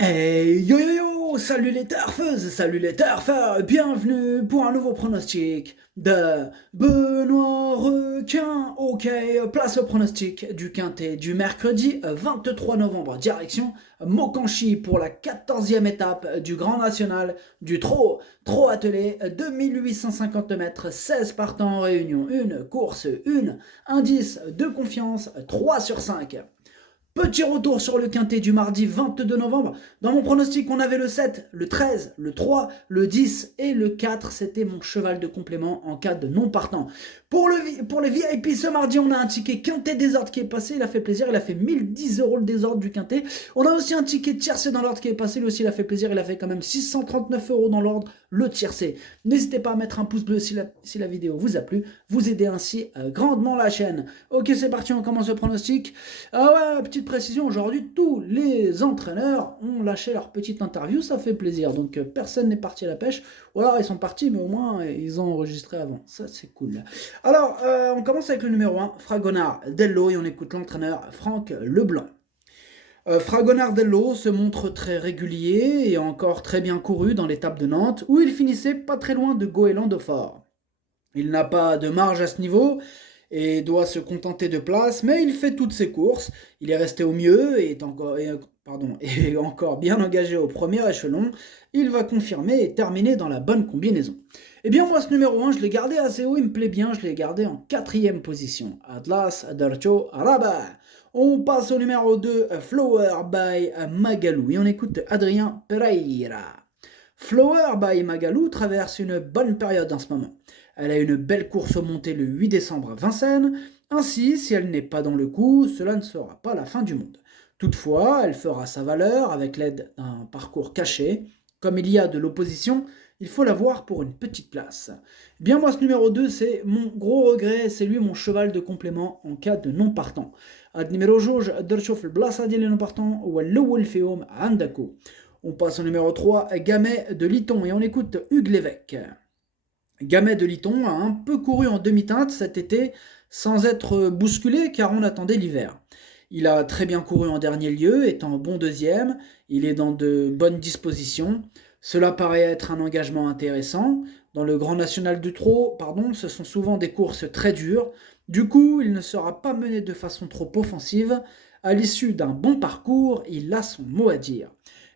Hey yo yo yo, salut les turfeuses, salut les turfeurs, bienvenue pour un nouveau pronostic de Benoît Requin. Ok, place au pronostic du quintet du mercredi 23 novembre, direction Mokanchi pour la 14e étape du Grand National du Trot attelé, 2850 mètres, 16 partants en réunion, une course, une indice de confiance, 3 sur 5. Petit retour sur le quintet du mardi 22 novembre. Dans mon pronostic, on avait le 7, le 13, le 3, le 10 et le 4. C'était mon cheval de complément en cas de non partant. Pour les VIP, ce mardi, on a un ticket quintet désordre qui est passé. Il a fait plaisir. Il a fait 1010 € le désordre du quintet. On a aussi un ticket tiercé dans l'ordre qui est passé. Lui aussi, il a fait plaisir. Il a fait quand même 639 € dans l'ordre, le tiercé. N'hésitez pas à mettre un pouce bleu si la vidéo vous a plu. Vous aidez ainsi grandement la chaîne. Ok, c'est parti. On commence le pronostic. Ah ouais, petite précision, aujourd'hui, tous les entraîneurs ont lâché leur petite interview, ça fait plaisir. Donc personne n'est parti à la pêche, ou alors ils sont partis, mais au moins ils ont enregistré avant. Ça, c'est cool. Alors, on commence avec le numéro 1, Fragonard Dello, et on écoute l'entraîneur Franck Leblanc. Fragonard Dello se montre très régulier et encore très bien couru dans l'étape de Nantes, où il finissait pas très loin de Goéland Dauphin. Il n'a pas de marge à ce niveau et doit se contenter de place, mais il fait toutes ses courses. Il est resté au mieux et est encore bien engagé au premier échelon. Il va confirmer et terminer dans la bonne combinaison. Eh bien moi ce numéro 1, je l'ai gardé assez haut, il me plaît bien, je l'ai gardé en 4e position. Atlas Adarcho Araba. On passe au numéro 2, Flower by Magalou, et on écoute Adrien Pereira. Flower by Magalou traverse une bonne période en ce moment. Elle a une belle course au monté le 8 décembre à Vincennes. Ainsi, si elle n'est pas dans le coup, cela ne sera pas la fin du monde. Toutefois, elle fera sa valeur avec l'aide d'un parcours caché. Comme il y a de l'opposition, il faut la voir pour une petite place. Bien moi, ce numéro 2, c'est mon gros regret, c'est lui mon cheval de complément en cas de non partant. Ad numéro جوج قدرت شوف البلاصة ديال non partant والأول فيهم عندكو. On passe au numéro 3, Gamet de Liton, et on écoute Hugues Lévesque. Gamet de Liton a un peu couru en demi-teinte cet été sans être bousculé car on attendait l'hiver. Il a très bien couru en dernier lieu, étant bon deuxième, il est dans de bonnes dispositions. Cela paraît être un engagement intéressant. Dans le Grand National du Trot, ce sont souvent des courses très dures. Du coup, il ne sera pas mené de façon trop offensive. À l'issue d'un bon parcours, il a son mot à dire.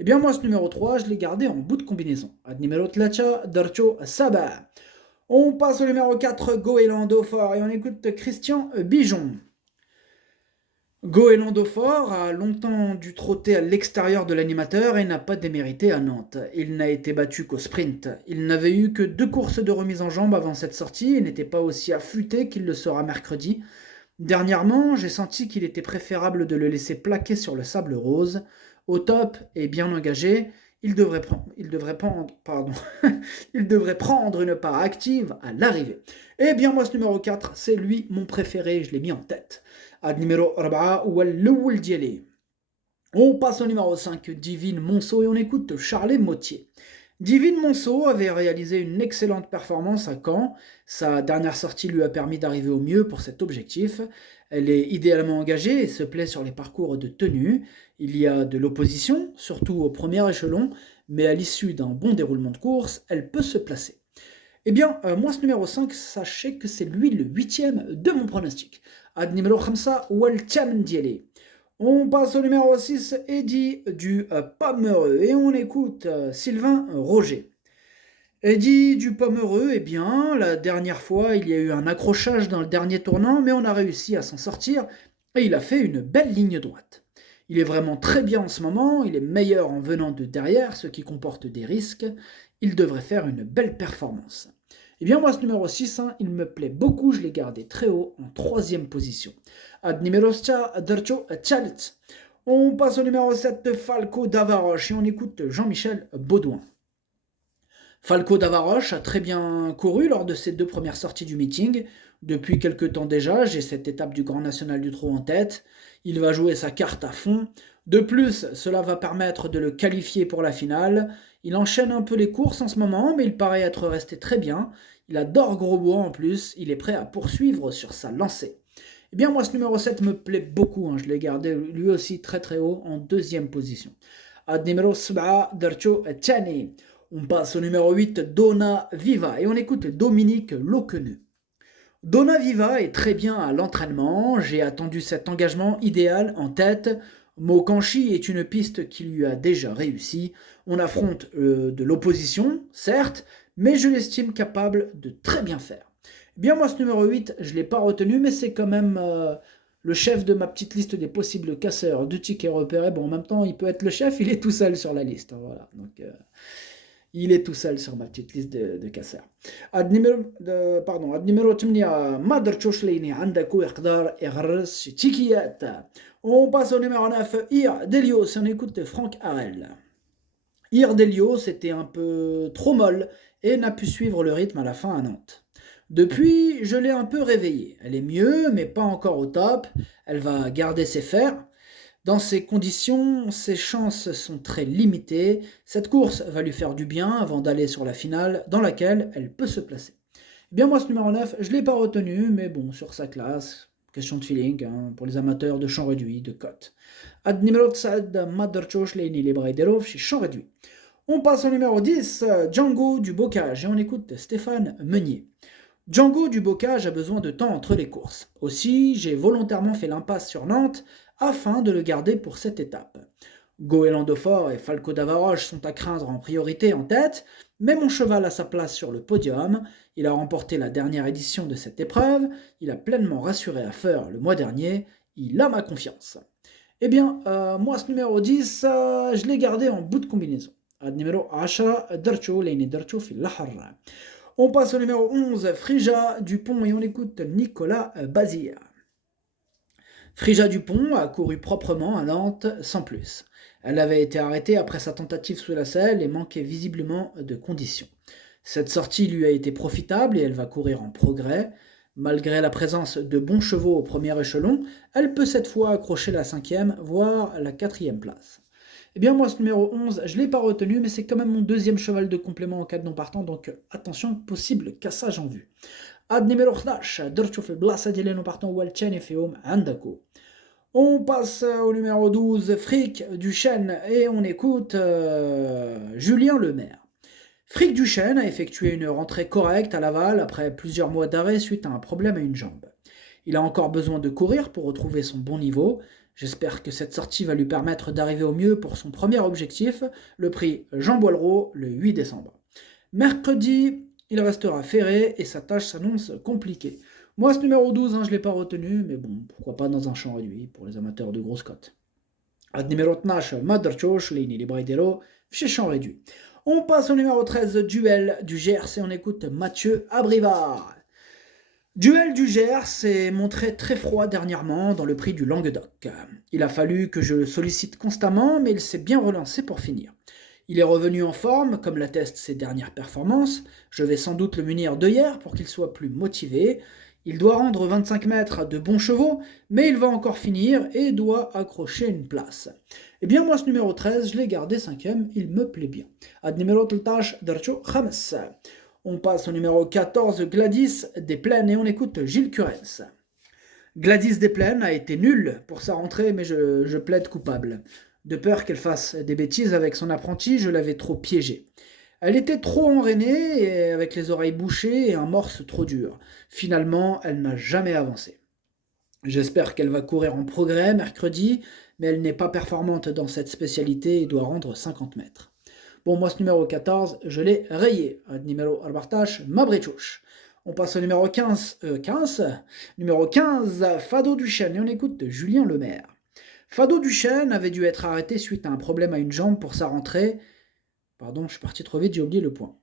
Eh bien moi ce numéro 3, je l'ai gardé en bout de combinaison. Ad numéro tlacha, Darcho Saba. On passe au numéro 4, Goéland Dauphin, et on écoute Christian Bijon. Goéland Dauphin a longtemps dû trotter à l'extérieur de l'animateur et n'a pas démérité à Nantes. Il n'a été battu qu'au sprint. Il n'avait eu que 2 courses de remise en jambe avant cette sortie et n'était pas aussi affûté qu'il le sera mercredi. Dernièrement, j'ai senti qu'il était préférable de le laisser plaquer sur le sable rose. Au top et bien engagé, il devrait prendre une part active à l'arrivée. Et bien moi ce numéro 4, c'est lui mon préféré, je l'ai mis en tête. Ad numéro 4 ou الأول ديالي. On passe au numéro 5, Divine Monceau, et on écoute Charles Mottier. Divine Monceau avait réalisé une excellente performance à Caen. Sa dernière sortie lui a permis d'arriver au mieux pour cet objectif. Elle est idéalement engagée et se plaît sur les parcours de tenue. Il y a de l'opposition, surtout au premier échelon, mais à l'issue d'un bon déroulement de course, elle peut se placer. Eh bien, moi, ce numéro 5, sachez que c'est lui le 8e de mon pronostic. Ad numéro 5, Waltiam Diele. On passe au numéro 6, Eddy du Pomereux, et on écoute Sylvain Roger. Eddy du Pomereux, eh bien, la dernière fois, il y a eu un accrochage dans le dernier tournant, mais on a réussi à s'en sortir, et il a fait une belle ligne droite. Il est vraiment très bien en ce moment, il est meilleur en venant de derrière, ce qui comporte des risques. Il devrait faire une belle performance. Eh bien moi ce numéro 6, il me plaît beaucoup, je l'ai gardé très haut en 3e position. Ad numéro 7, Dercho Chalit. On passe au numéro 7, Falco d'Avaroche, et on écoute Jean-Michel Baudouin. Falco d'Avaroche a très bien couru lors de ses 2 premières sorties du meeting. Depuis quelques temps déjà, j'ai cette étape du Grand National du Trot en tête. Il va jouer sa carte à fond. De plus, cela va permettre de le qualifier pour la finale. Il enchaîne un peu les courses en ce moment, mais il paraît être resté très bien. Il adore Grosbois en plus, il est prêt à poursuivre sur sa lancée. Eh bien moi ce numéro 7 me plaît beaucoup, je l'ai gardé lui aussi très très haut en 2e position. Ad numéro 7 درتو الثاني. On passe au numéro 8, Donna Viva, et on écoute Dominique Locqueneux. Donna Viva est très bien à l'entraînement, j'ai attendu cet engagement idéal en tête. Mokanchi est une piste qui lui a déjà réussi. On affronte de l'opposition, certes, mais je l'estime capable de très bien faire. Eh bien moi ce numéro 8, je ne l'ai pas retenu, mais c'est quand même le chef de ma petite liste des possibles casseurs de tickets repérés. Bon, en même temps, il peut être le chef, il est tout seul sur la liste. Voilà, donc... il est tout seul sur ma petite liste de casseurs. Ad numéro 8 ما درتوش ليني عندك ويقدر يغرس تيكيات. On passe au numéro 9, Ir Delios, on écoute Franck Harel. Ir Delios était un peu trop molle et n'a pu suivre le rythme à la fin à Nantes. Depuis, je l'ai un peu réveillée. Elle est mieux, mais pas encore au top. Elle va garder ses fers. Dans ces conditions, ses chances sont très limitées. Cette course va lui faire du bien avant d'aller sur la finale dans laquelle elle peut se placer. Eh bien moi ce numéro 9, je ne l'ai pas retenu, mais bon, sur sa classe, question de feeling, hein, pour les amateurs de champ réduit, de cote. Ad numéro 7, Maderchosh Leini Lebraiderov chez champ réduit. On passe au numéro 10, Django du Bocage, et on écoute Stéphane Meunier. Django du Bocage a besoin de temps entre les courses. Aussi, j'ai volontairement fait l'impasse sur Nantes afin de le garder pour cette étape. Goéland de Fort et Falco d'Avaroche sont à craindre en priorité en tête, mais mon cheval a sa place sur le podium. Il a remporté la dernière édition de cette épreuve, il a pleinement rassuré à Feur le mois dernier, il a ma confiance. Eh bien, moi ce numéro 10, je l'ai gardé en bout de combinaison. Numéro 10, Darcho, Leini Darcho fil Lahar. On passe au numéro 11, Frija Dupont, et on écoute Nicolas Bazir. Frija Dupont a couru proprement à Nantes sans plus. Elle avait été arrêtée après sa tentative sous la selle et manquait visiblement de conditions. Cette sortie lui a été profitable et elle va courir en progrès. Malgré la présence de bons chevaux au premier échelon, elle peut cette fois accrocher la 5e, voire la 4e place. Eh bien moi ce numéro 11, je ne l'ai pas retenu, mais c'est quand même mon deuxième cheval de complément en cas de non partant, donc attention, possible cassage en vue. Ad numéro 11, درتو في البلاصة ديال non partant والثاني فيهم عندكو. On passe au numéro 12, Frick Duchesne, et on écoute Julien Lemaire. Frick Duchesne a effectué une rentrée correcte à Laval après plusieurs mois d'arrêt suite à un problème à une jambe. Il a encore besoin de courir pour retrouver son bon niveau. J'espère que cette sortie va lui permettre d'arriver au mieux pour son premier objectif, le prix Jean Boileau, le 8 décembre. Mercredi, il restera ferré et sa tâche s'annonce compliquée. Moi, ce numéro 12, je ne l'ai pas retenu, mais bon, pourquoi pas dans un champ réduit pour les amateurs de grosses cotes. Ad numéro 12, Maderchosh, Leini Libraidero, chez champ réduit. On passe au numéro 13, Duel du Gers, et on écoute Mathieu Abrivard. Duel du Gers s'est montré très froid dernièrement dans le prix du Languedoc. Il a fallu que je le sollicite constamment, mais il s'est bien relancé pour finir. Il est revenu en forme, comme l'attestent ses dernières performances. Je vais sans doute le munir d'œillères pour qu'il soit plus motivé. Il doit rendre 25 mètres à de bons chevaux, mais il va encore finir et doit accrocher une place. Eh bien moi ce numéro 13, je l'ai gardé 5e, il me plaît bien. Ad numéro 13, Darcho Khames. On passe au numéro 14, Gladys Desplaines, et on écoute Gilles Curens. Gladys Desplaines a été nulle pour sa rentrée, mais je plaide coupable. De peur qu'elle fasse des bêtises avec son apprenti, je l'avais trop piégée. Elle était trop enraînée, et avec les oreilles bouchées et un morse trop dur. Finalement, elle n'a jamais avancé. J'espère qu'elle va courir en progrès mercredi, mais elle n'est pas performante dans cette spécialité et doit rendre 50 mètres. Bon, moi, ce numéro 14, je l'ai rayé. Numéro 14, Mabrichouche. On passe au numéro 15, Numéro 15, Fado Duchesne, et on écoute Julien Lemaire. Fado Duchesne avait dû être arrêté suite à un problème à une jambe pour sa rentrée. Pardon, je suis parti trop vite, j'ai oublié le point.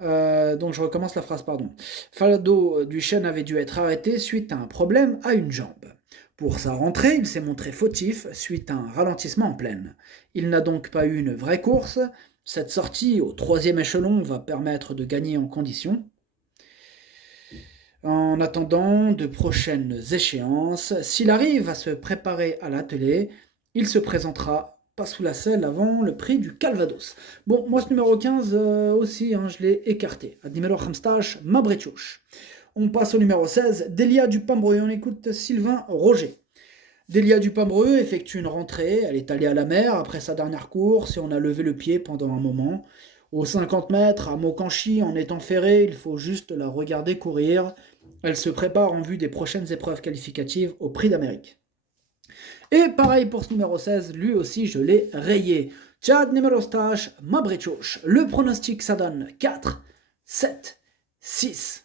Donc je recommence la phrase, pardon. Fado Duchesne avait dû être arrêté suite à un problème à une jambe. Pour sa rentrée, il s'est montré fautif suite à un ralentissement en plaine. Il n'a donc pas eu une vraie course. Cette sortie au 3e échelon va permettre de gagner en conditions. En attendant de prochaines échéances, s'il arrive à se préparer à l'attelé, il se présentera pas sous la selle avant le prix du Calvados. Bon, moi ce numéro 15 aussi, je l'ai écarté. À numéro 15, Mabrichouche. On passe au numéro 16, Delia du Pambro, et on écoute Sylvain Roger. Delia Dupomereux effectue une rentrée, elle est allée à la mer après sa dernière course et on a levé le pied pendant un moment. Aux 50 mètres, à Mokanchi, en étant ferré, il faut juste la regarder courir. Elle se prépare en vue des prochaines épreuves qualificatives au Prix d'Amérique. Et pareil pour ce numéro 16, lui aussi je l'ai rayé. Tchad numéro stage, Mabrechouch. Le pronostic ça donne 4, 7, 6,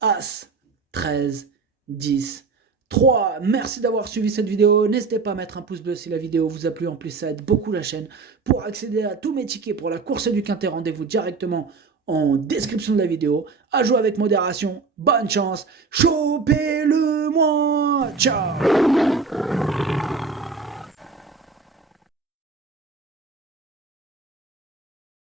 As, 13, 10, 3. Merci d'avoir suivi cette vidéo. N'hésitez pas à mettre un pouce bleu si la vidéo vous a plu. En plus, ça aide beaucoup la chaîne. Pour accéder à tous mes tickets pour la course du Quintet, rendez-vous directement en description de la vidéo. À jouer avec modération. Bonne chance. Chopez-le moi. Ciao.